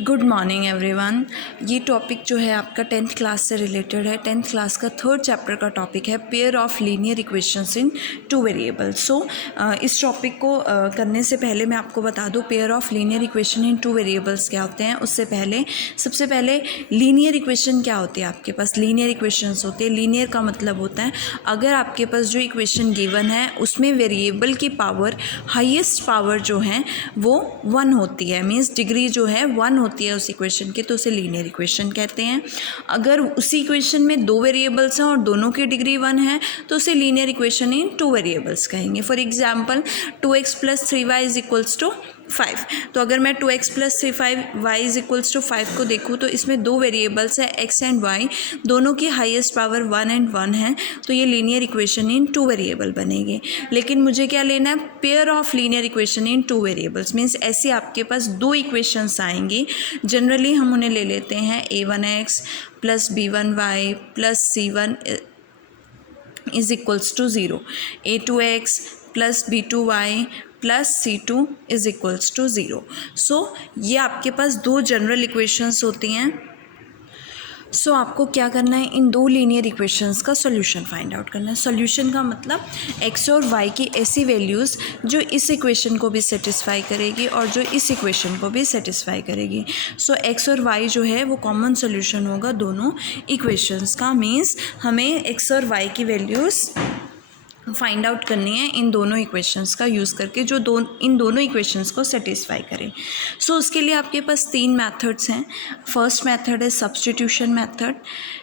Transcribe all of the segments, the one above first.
Good morning everyone. ये topic जो है आपका 10th क्लास से रिलेटेड है। 10th क्लास का 3rd चैप्टर का टॉपिक है pair of linear equations in 2 variables. इस टॉपिक को करने से पहले मैं आपको बता दूं pair of linear equation in 2 variables क्या होते हैं। उससे पहले सबसे पहले लीनियर इक्वेशन क्या होती है। आपके पास लीनियर इक्वेशंस होते हैं। लीनियर का मतलब होता है अगर आपके पास जो इक्वेशन गिवन है उसमें वेरिएबल की पावर हाईएस्ट पावर जो है वो 1 होती है, मीन्स डिग्री जो है 1 होती है उस इक्वेशन की, तो उसे लीनियर इक्वेशन कहते हैं। अगर उसी इक्वेशन में 2 वेरिएबल्स हैं और दोनों की डिग्री 1 है तो उसे लीनियर इक्वेशन इन 2 वेरिएबल्स कहेंगे। For example 2x + 3y = 5। तो अगर मैं 2x + 3y = 5 को देखूँ तो इसमें 2 वेरिएबल्स है x एंड y, दोनों की हाईएस्ट पावर 1 एंड 1 है, तो ये लीनियर इक्वेशन इन 2 वेरिएबल बनेगी। लेकिन मुझे क्या लेना है, pair of linear equation in 2 variables, means ऐसे आपके पास 2 इक्वेशंस आएंगी। जनरली हम उन्हें ले लेते हैं a1x + b1y + c1 = 0, a2x + b2y + c2 = 0। सो ये आपके पास 2 जनरल इक्वेशंस होती हैं। सो आपको क्या करना है, इन 2 लीनियर इक्वेशंस का सॉल्यूशन फाइंड आउट करना है। सॉल्यूशन का मतलब x और y की ऐसी वैल्यूज़ जो इस इक्वेशन को भी सेटिस्फाई करेगी और जो इस इक्वेशन को भी सेटिस्फाई करेगी। सो x और y जो है वो कॉमन सॉल्यूशन होगा दोनों इक्वेशंस का। मीन्स हमें x और y की वैल्यूज़ फाइंड आउट करनी है इन दोनों इक्वेशंस का यूज़ करके जो इन दोनों इक्वेशंस को सेटिस्फाई करें। सो उसके लिए आपके पास 3 मेथड्स हैं। फर्स्ट मेथड है सब्स्टिट्यूशन मेथड,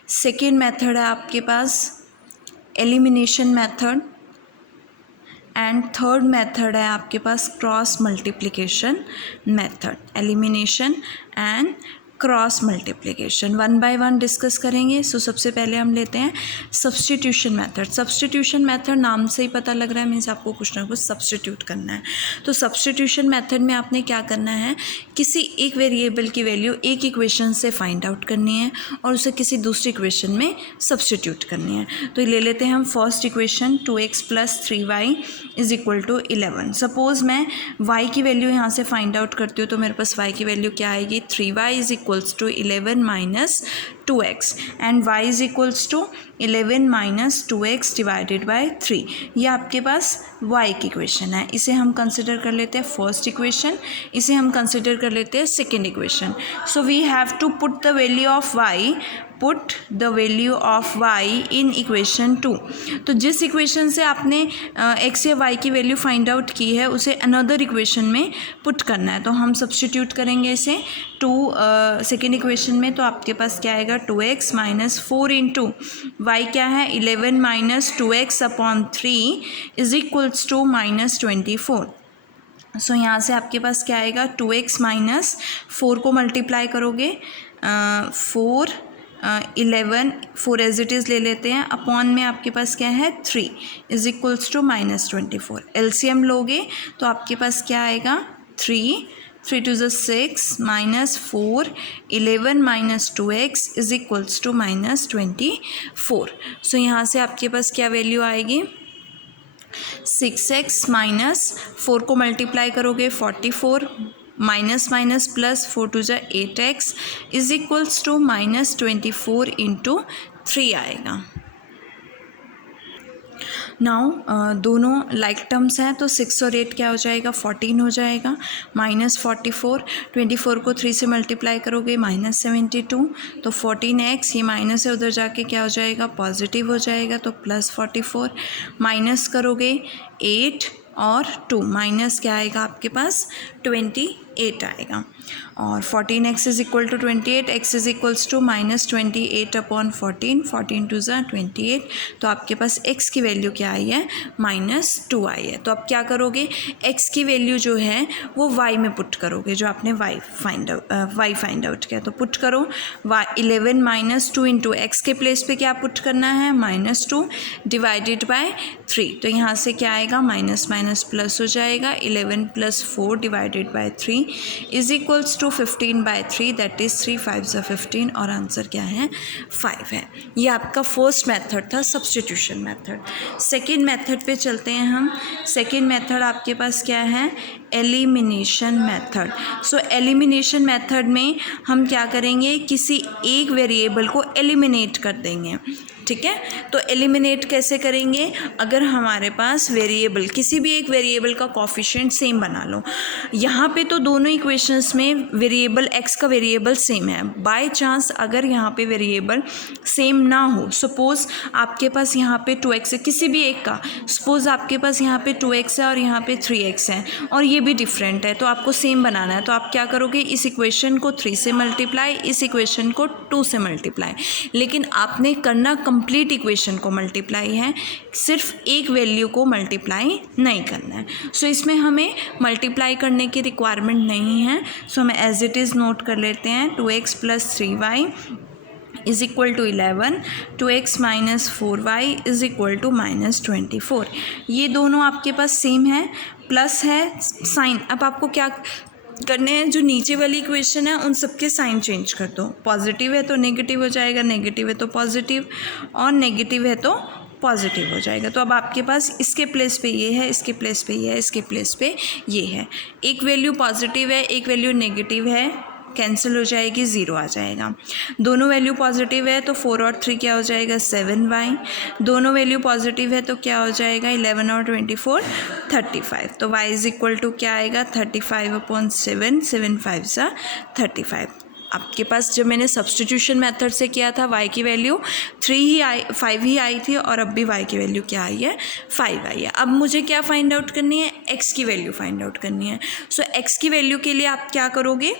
सेकेंड मेथड है आपके पास elimination method, and third method है आपके पास cross multiplication method. Elimination and cross multiplication 1 by 1 discuss करेंगे। सो सबसे पहले हम लेते हैं सब्स्टिट्यूशन मेथड। सब्स्टिट्यूशन मेथड नाम से ही पता लग रहा है, मीन्स आपको कुछ ना कुछ सब्स्टिट्यूट करना है। तो सब्स्टिट्यूशन मेथड में आपने क्या करना है, किसी एक वेरिएबल की वैल्यू एक इक्वेशन से फाइंड आउट करनी है और उसे किसी दूसरी इक्वेशन में सब्स्टिट्यूट करनी है। तो ले लेते हैं हम first equation 2x + 3y = 11। Suppose मैं y की वैल्यू यहाँ से फाइंड आउट करती हूँ तो मेरे पास y की वैल्यू क्या आएगी, 3y = 11 - 2x and y = 11 - 2x / 3। ये आपके पास y की इक्वेशन है। इसे हम कंसिडर कर लेते हैं फर्स्ट इक्वेशन, इसे हम कंसिडर कर लेते हैं second equation. So we have to put the value of y in equation 2। तो जिस इक्वेशन से आपने x या y की वैल्यू फाइंड आउट की है उसे अनदर इक्वेशन में पुट करना है। तो हम सब्स्टिट्यूट करेंगे इसे सेकेंड इक्वेशन में। तो आपके पास क्या आएगा, 2x - 4 × y क्या है, 11 - 2x / 3 = -24। सो यहाँ से आपके पास क्या आएगा, 2x - 4 को मल्टीप्लाई करोगे 4 11 4 एज इट इज़ ले लेते हैं, अपॉन में आपके पास क्या है 3 = -24। एलसीएम लोगे तो आपके पास क्या आएगा, 3 2 6 -4 11 - 2x = -24। सो यहाँ से आपके पास क्या वैल्यू आएगी, 6x - 4 को मल्टीप्लाई करोगे 44 माइनस प्लस 4 2 8x = -24 × 3 आएगा। नाउ दोनों लाइक टर्म्स हैं तो 6 और 8 क्या हो जाएगा, 14 हो जाएगा। -44 24 को 3 से मल्टीप्लाई करोगे -72, तो 14x, ये माइनस है उधर जाके क्या हो जाएगा, पॉजिटिव हो जाएगा, तो +44 माइनस करोगे 8 और 2 माइनस क्या आएगा आपके पास 28 आएगा। और 14x = 28, x -28/14, 14 2 28, तो आपके पास x की वैल्यू क्या आई है, -2 आई है। तो अब क्या करोगे, x की वैल्यू जो है वो y में पुट करोगे, जो आपने y फाइंड आउट किया, तो पुट करो 11 - 2 × x के प्लेस पे क्या पुट करना है, -2 / 3। तो यहाँ से क्या आएगा, माइनस प्लस हो जाएगा, 11 + 4 / 3 is equals to 15/3 that is 3 5 15 और आंसर क्या है 5 है। ये आपका फर्स्ट मेथड था सब्स्टिट्यूशन मेथड। सेकेंड मेथड पे चलते हैं हम। सेकेंड मेथड आपके पास क्या है एलिमिनेशन मेथड। सो एलिमिनेशन मेथड में हम क्या करेंगे किसी एक वेरिएबल को एलिमिनेट कर देंगे। ठीक है, तो एलिमिनेट कैसे करेंगे, अगर हमारे पास वेरिएबल किसी भी एक वेरिएबल का कोफिशिएंट सेम बना लो। यहाँ पे तो दोनों इक्वेशंस में वेरिएबल एक्स का वेरिएबल सेम है। बाय चांस अगर यहाँ पे वेरिएबल सेम ना हो, सपोज़ आपके पास यहाँ पे 2x है किसी भी एक का, सपोज़ आपके पास यहाँ पे 2x है और यहाँ पे 3x है और ये भी डिफरेंट है, तो आपको सेम बनाना है। तो आप क्या करोगे, इस इक्वेशन को 3 से मल्टीप्लाई, इस इक्वेशन को 2 से मल्टीप्लाई, लेकिन आपने करना कंप्लीट इक्वेशन को मल्टीप्लाई है, सिर्फ एक वैल्यू को मल्टीप्लाई नहीं करना है। सो इसमें हमें मल्टीप्लाई करने की रिक्वायरमेंट नहीं है। सो हम एज इट इज़ नोट कर लेते हैं 2x + 3y is equal to 11, 2x - 4y is equal to -24। ये दोनों आपके पास सेम है, प्लस है साइन। अब आपको क्या करने हैं, जो नीचे वाली इक्वेशन है उन सबके साइन चेंज कर दो। पॉजिटिव है तो नेगेटिव हो जाएगा, नेगेटिव है तो पॉजिटिव, और नेगेटिव है तो पॉजिटिव हो जाएगा। तो अब आपके पास इसके प्लेस पे ये है, इसके प्लेस पे ये है, इसके प्लेस पे ये है। एक वैल्यू पॉजिटिव है, एक वैल्यू नेगेटिव है, कैंसिल हो जाएगी, 0 आ जाएगा। दोनों वैल्यू पॉजिटिव है तो 4 और 3 क्या हो जाएगा 7y। दोनों वैल्यू पॉजिटिव है तो क्या हो जाएगा 11 और 24 35। तो y इज़ इक्वल टू क्या आएगा 35/7, 7 5 35। आपके पास जब मैंने सब्स्टिट्यूशन मेथड से किया था y की वैल्यू 5 ही आई थी और अब भी y की वैल्यू क्या आई है 5 आई है। अब मुझे क्या फाइंड आउट करनी है, x की वैल्यू फाइंड आउट करनी है। सो x की वैल्यू के लिए आप क्या करोगे,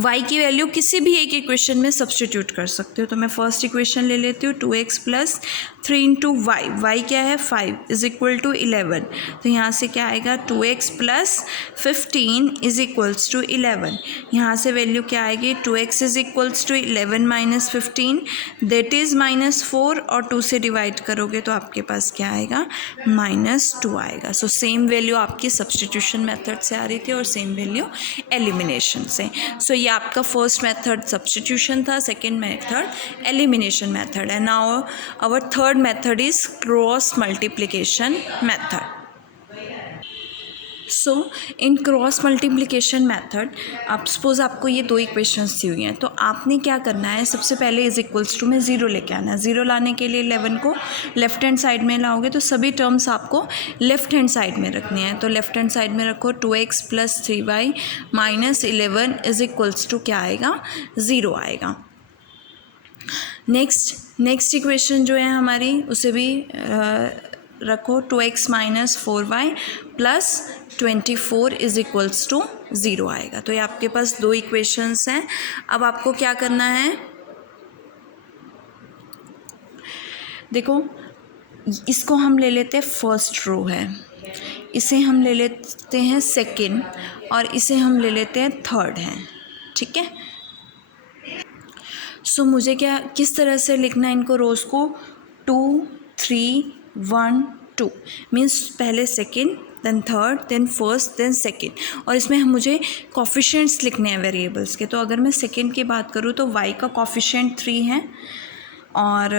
y की वैल्यू किसी भी एक इक्वेशन में सब्स्टिट्यूट कर सकते हो। तो मैं फर्स्ट इक्वेशन ले लेती हूँ 2x + 3 × y, y क्या है 5 इज़ इक्वल टू 11। तो यहाँ से क्या आएगा 2x + 15 इज़ इक्वल्स टू 11। यहाँ से वैल्यू क्या आएगी 2x is equals to 11 - 15 that is -4 और 2 से डिवाइड करोगे तो आपके पास क्या आएगा -2 आएगा। सो सेम वैल्यू आपकी सब्स्टिट्यूशन मेथड से आ रही थी और सेम वैल्यू एलिमिनेशन से। सो ये आपका फर्स्ट मेथड सब्स्टिट्यूशन था, सेकेंड मेथड एलिमिनेशन मेथड है। Now our third method is cross multiplication method. So in cross multiplication method आप सपोज आपको ये दो इक्वेशंस दी हुई हैं, तो आपने क्या करना है, सबसे पहले इज इक्वल्स टू में 0 लेके आना है। 0 लाने के लिए 11 को लेफ्ट हैंड साइड में लाओगे तो सभी टर्म्स आपको लेफ्ट हैंड साइड में रखनी है। तो लेफ्ट हैंड साइड में रखो 2x + 3y - 11 is equals to क्या आएगा 0 आएगा। नेक्स्ट इक्वेशन जो है हमारी उसे भी रखो 2x - 4y + 24 is equals to 0 आएगा। तो ये आपके पास दो इक्वेशंस हैं। अब आपको क्या करना है, देखो इसको हम ले लेते हैं फर्स्ट रो है, इसे हम ले लेते हैं सेकंड और इसे हम ले लेते हैं थर्ड है। ठीक है, सो मुझे क्या किस तरह से लिखना है इनको, रोज़ को 2 3 1 2 मीन्स पहले second then third then first then second, और इसमें मुझे कोफिशिएंट्स लिखने हैं वेरिएबल्स के। तो अगर मैं सेकंड की बात करूँ तो y का कोफिशिएंट 3 है और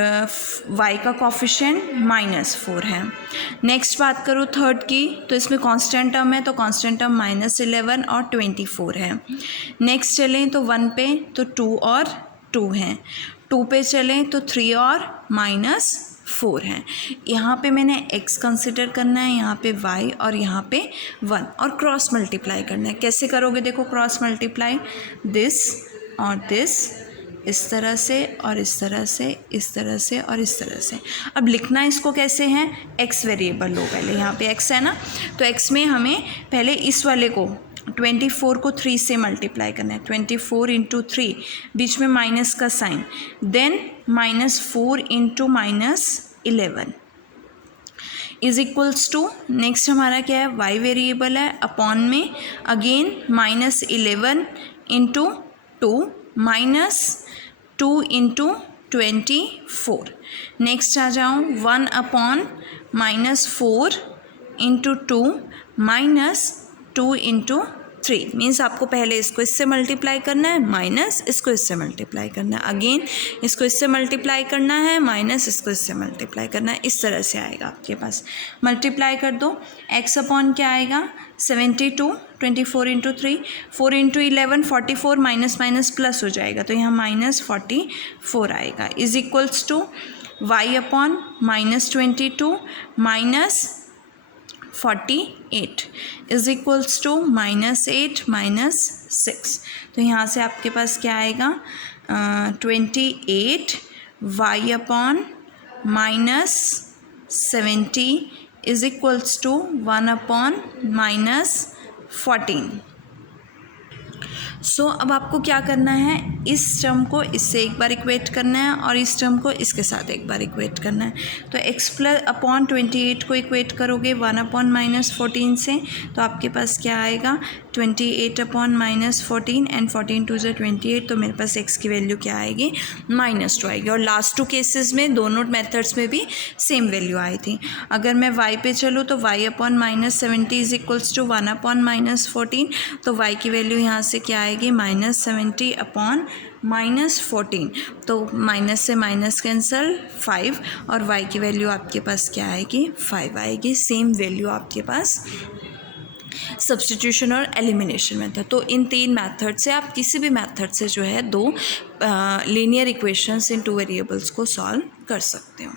y का कोफिशिएंट -4 है। नेक्स्ट बात करूँ थर्ड की तो इसमें कांस्टेंट टर्म है, तो कांस्टेंट टर्म -11 और 24 है। नेक्स्ट चलें तो 1 पे तो 2 और 2 हैं, 2 पे चलें तो 3 और -4 हैं। यहाँ पे मैंने x कंसिडर करना है, यहाँ पे y और यहाँ पे 1, और क्रॉस मल्टीप्लाई करना है। कैसे करोगे, देखो क्रॉस मल्टीप्लाई दिस और दिस, इस तरह से और इस तरह से, इस तरह से और इस तरह से। अब लिखना इसको कैसे है, x वेरिएबल लो, पहले यहाँ पे x है ना, तो x में हमें पहले इस वाले को 24 को 3 से मल्टीप्लाई करना है। 24 × 3 बीच में माइनस का sign, then -4 × -11 is equals to, next हमारा क्या है y वेरिएबल है, अपॉन में अगेन -11 × 2 -2 × 24। नेक्स्ट आ जाऊँ 1 अपॉन -4 × 2 -2 × 3 मीन्स आपको पहले इसको इससे मल्टीप्लाई करना है माइनस इसको इससे मल्टीप्लाई करना है, अगेन इसको इससे मल्टीप्लाई करना है माइनस इसको इससे मल्टीप्लाई करना है। इस तरह से आएगा आपके पास। मल्टीप्लाई कर दो, x अपॉन क्या आएगा 72, 24 into 3, 4 into 11 44, minus minus plus हो जाएगा तो यहाँ माइनस 44 आएगा, is equals to y upon minus 22 minus 48 is equals to minus 8 minus 6। तो यहाँ से आपके पास क्या आएगा 28 y upon minus 70 is equals to 1 upon minus 14। So अब आपको क्या करना है, इस टर्म को इससे एक बार इक्वेट करना है और इस टर्म को इसके साथ एक बार इक्वेट करना है। तो x प्लस अपॉन 28 को इक्वेट करोगे 1 अपॉन माइनस 14 से, तो आपके पास क्या आएगा 28 अपॉन माइनस 14 एंड 14 टू ज़ा 28, तो मेरे पास x की वैल्यू क्या आएगी -2 आएगी। और लास्ट 2 केसेस में दोनों मेथड्स में भी सेम वैल्यू आई थी। अगर मैं y पे चलूँ तो y upon minus 70 is equals to 1 upon minus 14, तो y की वैल्यू यहाँ से क्या आएगी -70 अपॉन -14, तो माइनस से माइनस कैंसल 5 और y की वैल्यू आपके पास क्या आएगी 5 आएगी। सेम वैल्यू आपके पास सब्स्टिट्यूशन और एलिमिनेशन मेथड। तो इन 3 मेथड से आप किसी भी मेथड से जो है 2 लीनियर इक्वेशंस इन 2 वेरिएबल्स को सॉल्व कर सकते हो।